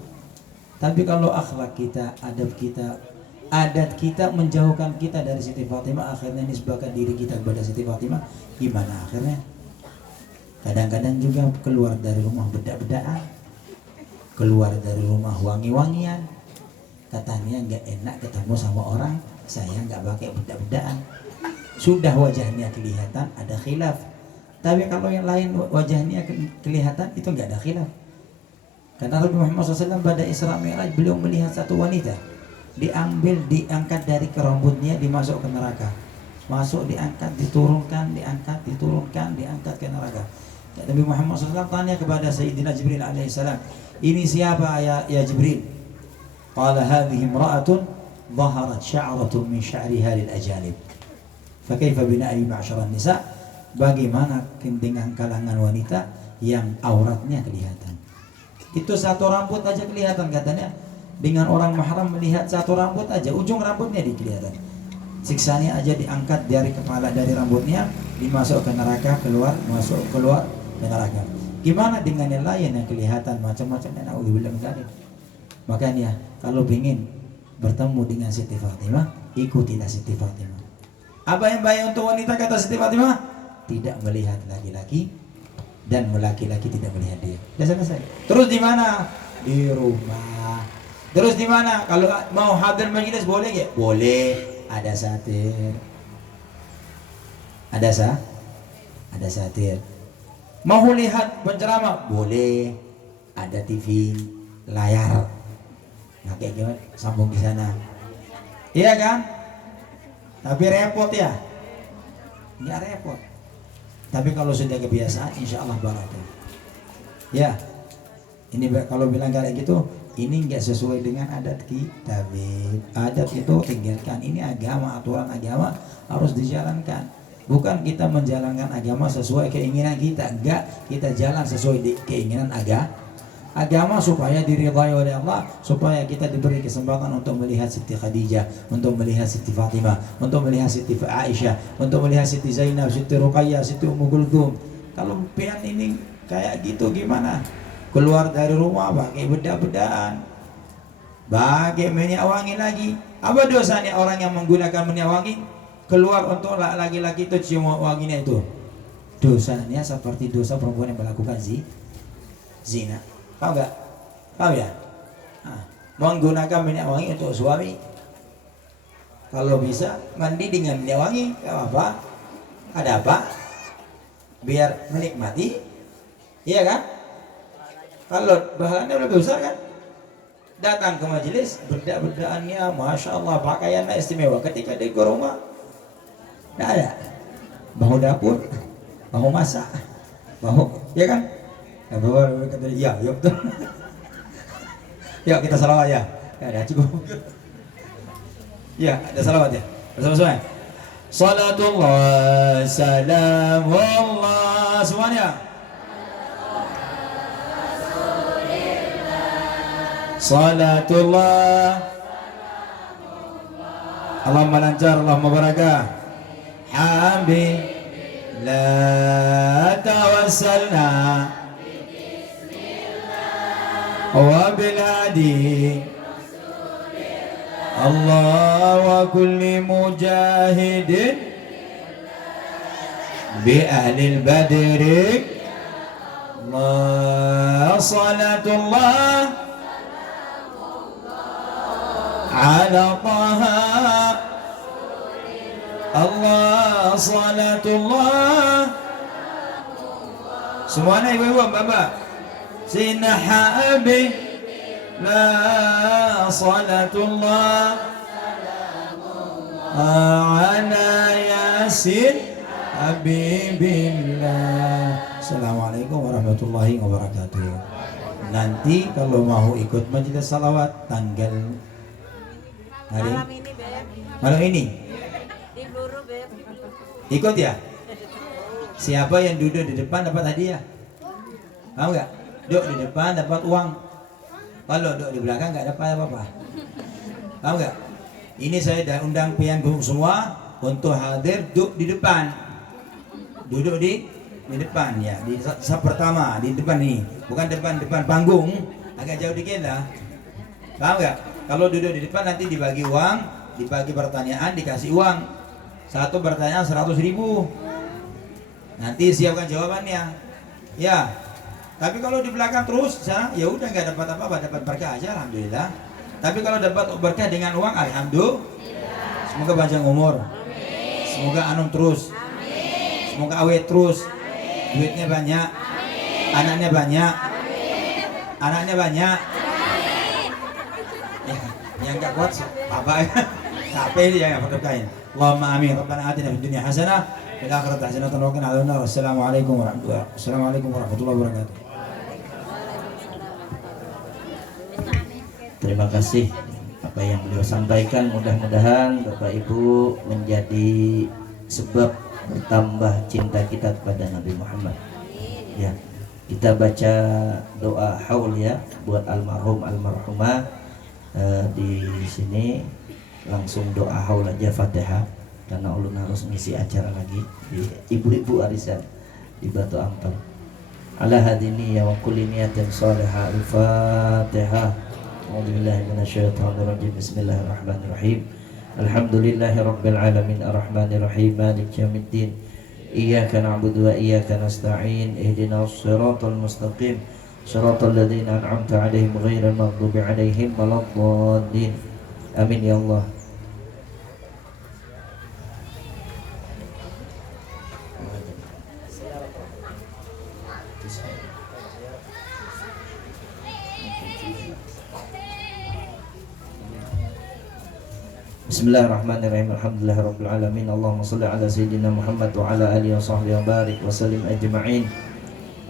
Tapi kalau akhlak kita, adab kita, adat kita menjauhkan kita dari Siti Fatimah, akhirnya nisbahkan diri kita kepada Siti Fatimah, gimana akhirnya? Kadang-kadang juga keluar dari rumah bedak-bedakan, keluar dari rumah wangi-wangian, katanya nggak enak ketemu sama orang, saya nggak pakai bedak-bedakan. Sudah wajahnya kelihatan ada khilaf, tapi kalau yang lain wajahnya kelihatan itu nggak ada khilaf. Karena Nabi Muhammad SAW pada Isra Mi'raj beliau melihat satu wanita diambil, diangkat dari rambutnya, dimasuk ke neraka, masuk, diangkat, diturunkan, diangkat, diturunkan, diangkat ke neraka. Nabi Muhammad SAW tanya kepada Sayyidina Jibril alaihissalam, ini siapa ya Jibril? Qala hadhihi imra'atun dhaharat sya'ratun min sya'riha lil ajanib. Fa kaifa bina'i ma'syaran nisa? Bagaimana dengan kalangan wanita yang auratnya kelihatan? Itu satu rambut aja kelihatan katanya. Dengan orang mahram melihat satu rambut aja, ujung rambutnya dikelihatan. Siksanya aja diangkat dari kepala, dari rambutnya, dimasuk ke neraka, keluar, masuk, keluar ke neraka. Gimana dengan yang lain yang kelihatan macam-macam? Na'udzubillah min dzalik. Makanya kalau ingin bertemu dengan Siti Fatimah, ikutilah Siti Fatimah. Apa yang baik untuk wanita kata Siti Fatimah? Tidak melihat laki-laki dan laki-laki tidak melihat dia. Sudah selesai. Terus di mana? Di rumah. Terus di mana? Kalau mau hadir majlis boleh nggak? Boleh. Ada satir. Ada satir. Mau lihat penceramah? Boleh. Ada TV layar. Nah kayak gimana? Sambung di sana. Iya kan? Tapi repot ya? Nggak repot. Tapi kalau sudah kebiasaan, insya Allah barakah. Ya, ini kalau bilang kayak gitu, ini nggak sesuai dengan adat kita. Adat itu tinggalkan. Ini agama, aturan agama harus dijalankan. Bukan kita menjalankan agama sesuai keinginan kita. Enggak, kita jalan sesuai keinginan agama supaya diridhai oleh Allah, supaya kita diberi kesempatan untuk melihat Siti Khadijah, untuk melihat Siti Fatimah, untuk melihat Siti Aisyah, untuk melihat Siti Zainab, Siti Ruqayyah, Siti Ummu Kulthum. Kalau pian ini kayak gitu gimana? Keluar dari rumah pakai bedak-bedakan, pakai minyak wangi lagi. Apa dosanya orang yang menggunakan minyak wangi? Keluar untuk laki-laki itu cium wanginya itu. Dosanya seperti dosa perempuan yang melakukan zina. Tahu nggak? Tahu ya? Nah, menggunakan minyak wangi untuk suami. Kalau bisa mandi dengan minyak wangi, nggak apa-apa. Ada apa? Biar menikmati, iya kan? Kalau bahannya lebih besar kan? Datang ke majelis, bedak-bedakannya, masya Allah, pakaiannya istimewa. Ketika di rumah, nggak ada. Bahu dapur, bahu masak, bahu, ya kan? Ya, yuk betul. Yuk kita salawat ya. Ada cukup. Ya, ada salawat ya. Bersama-sama. Salatullah, salamullah, semuanya. Salatullah. Allahumma lancar, Allahumma barakah. Hamdi la tawassalna وبالهادي الله وكل مجاهد بأهل البدر الله صلاة الله على طه الله صلاة الله. Semuanya ibu-ibu, bapak. Sina habi la salatullah ala yasin habibillah. Assalamualaikum warahmatullahi wabarakatuh. Nanti kalau mau ikut majelis salawat tanggal hari malam ini ikut ya. Siapa yang duduk di depan dapat hadiah? Tahu nggak? Duduk di depan dapat uang. Kalau duduk di belakang nggak dapat apa-apa. Tahu nggak? Ini saya dah undang pian semua untuk hadir duduk di depan. Duduk di depan ya. Di saf pertama di depan nih. Bukan depan panggung. Agak jauh dikit lah. Tahu nggak? Kalau duduk di depan nanti dibagi uang, dibagi pertanyaan, dikasih uang. Satu pertanyaan 100.000. Nanti siapkan jawabannya. Ya. Tapi kalau di belakang terus, ya udah nggak dapat apa-apa, dapat berkah aja, alhamdulillah. Tapi kalau dapat berkah dengan uang, alhamdulillah. Semoga panjang umur. Semoga anum terus. Semoga awet terus. Duitnya banyak. Anaknya banyak. Anaknya banyak. Ya, yang nggak kuat apa? Capek dia yang berdoain. Allahumma amin. Rabbana atina fid dunya hasanah, fil akhirati hasanatan wa qina adzabannar. Wassalamualaikum warahmatullahi wabarakatuh. Terima kasih apa yang beliau sampaikan. Mudah-mudahan Bapak Ibu menjadi sebab bertambah cinta kita kepada Nabi Muhammad. Ya, kita baca doa haul ya buat almarhum almarhumah. Di sini langsung doa haul aja Fatihah karena ulun harus ngisi acara lagi di ibu-ibu arisan di Batu Ampel. Ala hadini ya wa kulli niyatin salihah. Al-Fatihah. A'udzubillahi minasyaitonirrajim. Bismillahirrahmanirrahim. Alhamdulillahirabbil alamin arrahmanirrahim maliki yaumiddin. Iyyaka na'budu wa iyyaka nasta'in. Ihdinas siratal mustaqim. Shiratal ladzina an'amta 'alaihim ghairil maghdubi 'alaihim waladdallin. Amin ya Allah. Bismillahirrahmanirrahim. Alhamdulillahirabbil alamin. Allahumma shalli ala sayyidina Muhammad wa ala alihi wa sahbihi wa barik wa sallim ajma'in.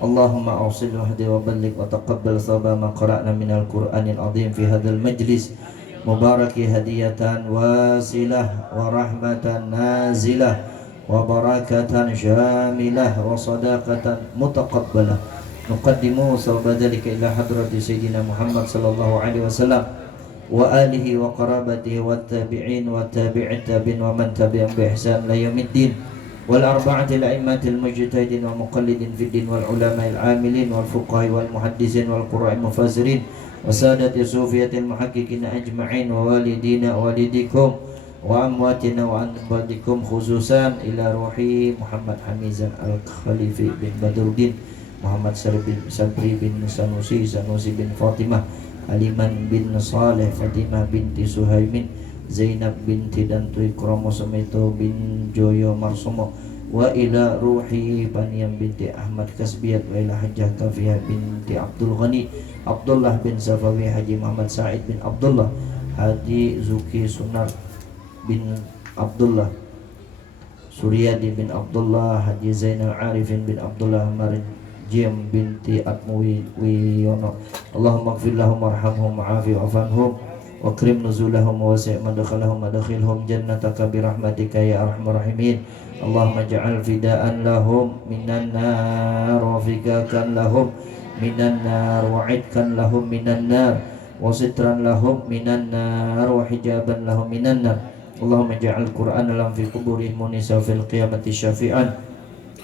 Allahumma awsil wahdi wa balligh wa taqabbal thawaba ma qara'na minal Qur'anil azim fi hadzal majlis mubaraki hadiyatan wasilah wa rahmatan nazilah wa barakatan syamilah wa sadaqatan mutaqabbalah. Nuqaddimu thawaba dzalika ila hadrati sayyidina Muhammad sallallahu alaihi wasallam wa alihi wa qarabatihi wa tabi'in wa tabi'it tabi'in wa man tabi'an bi ihsan la yaumiddin wal arba'atil a'immatil mujtahidin wa muqallidin fid din wal ulama'il amilin wal fuqaha wal muhaddisin wal qurra'il mufassirin wa sadati sufiyatil muhaqqiqin ajma'in wa walidina walidikum wa amwatina wa anbadikum khususan ila ruhi Muhammad Hamizan Al-Khalifi bin Badruddin, Muhammad Sabri bin Sanusi bin Fatimah, Aliman bin Saleh, Fatimah binti Suhaimin, Zainab binti Dantui Kromo Semeto bin Joyo Marsomo, wa ila ruhi Baniam binti Ahmad Kasbiyat, wa ila Hajjah Kafiyah binti Abdul Ghani, Abdullah bin Safawi, Haji Muhammad Said bin Abdullah, Haji Zuki Sunar bin Abdullah, Suryadi bin Abdullah, Haji Zainal Arifin bin Abdullah, Marin Jim binti Atmuwi Wiyono. Allahumma gfir lahum warhamhum wa'afi wa'afanhum wa krim nuzulahum wa wasi' madkhalahum madkhilhum jannataka birahmatika ya arhamar rahimin. Allahumma ja'al fida'an lahum minan nar wa fikakan lahum minan nar wa idkan lahum minan nar wa sitran lahum minan nar wa hijaban lahum minan nar. Allahumma ja'al Qur'an lam fi quburihim munisa fil qiyamati syafi'an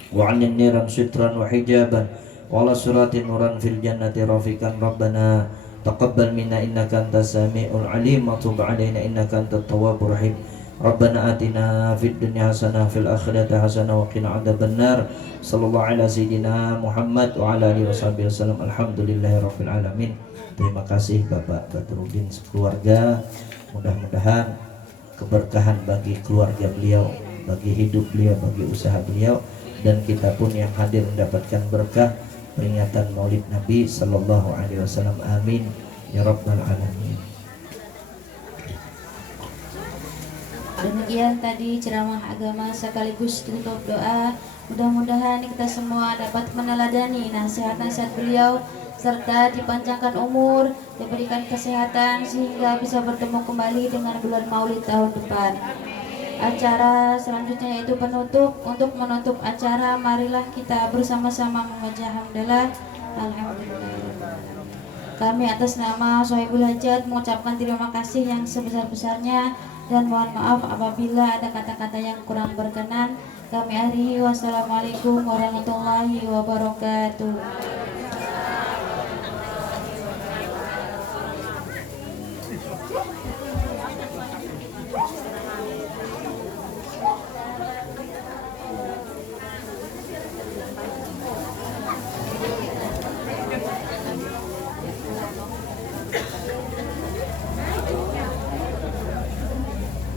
wa 'anil niran sitran wa hijaban wa ala siratin nuran fil jannati rafiqan. Rabbana taqabbal minna innaka antas samiul alim wa tub 'alaina innaka antat tawwabur rahim. Rabbana atina fid dunya hasanah fil akhirati hasanah wa qina adzabannar. Sallallahu ala sayyidina Muhammad wa ala alihi washabihi wasallam. Alhamdulillahirabbil alamin. Terima kasih Bapak Badruddin sekeluarga. Mudah-mudahan keberkahan bagi keluarga beliau, bagi hidup beliau, bagi usaha beliau, dan kita pun yang hadir mendapatkan berkah peringatan Maulid Nabi sallallahu alaihi wasallam. Amin ya rabbal alamin. Demikian tadi ceramah agama sekaligus tutup doa. Mudah-mudahan kita semua dapat meneladani nasihat-nasihat beliau serta dipanjangkan umur, diberikan kesehatan sehingga bisa bertemu kembali dengan bulan Maulid tahun depan. Acara selanjutnya yaitu penutup. Untuk menutup acara, marilah kita bersama-sama membaca hamdalah. Alhamdulillah. Kami atas nama Sohibul Hajat mengucapkan terima kasih yang sebesar-besarnya dan mohon maaf apabila ada kata-kata yang kurang berkenan. Kami akhiri, wassalamualaikum warahmatullahi wabarakatuh.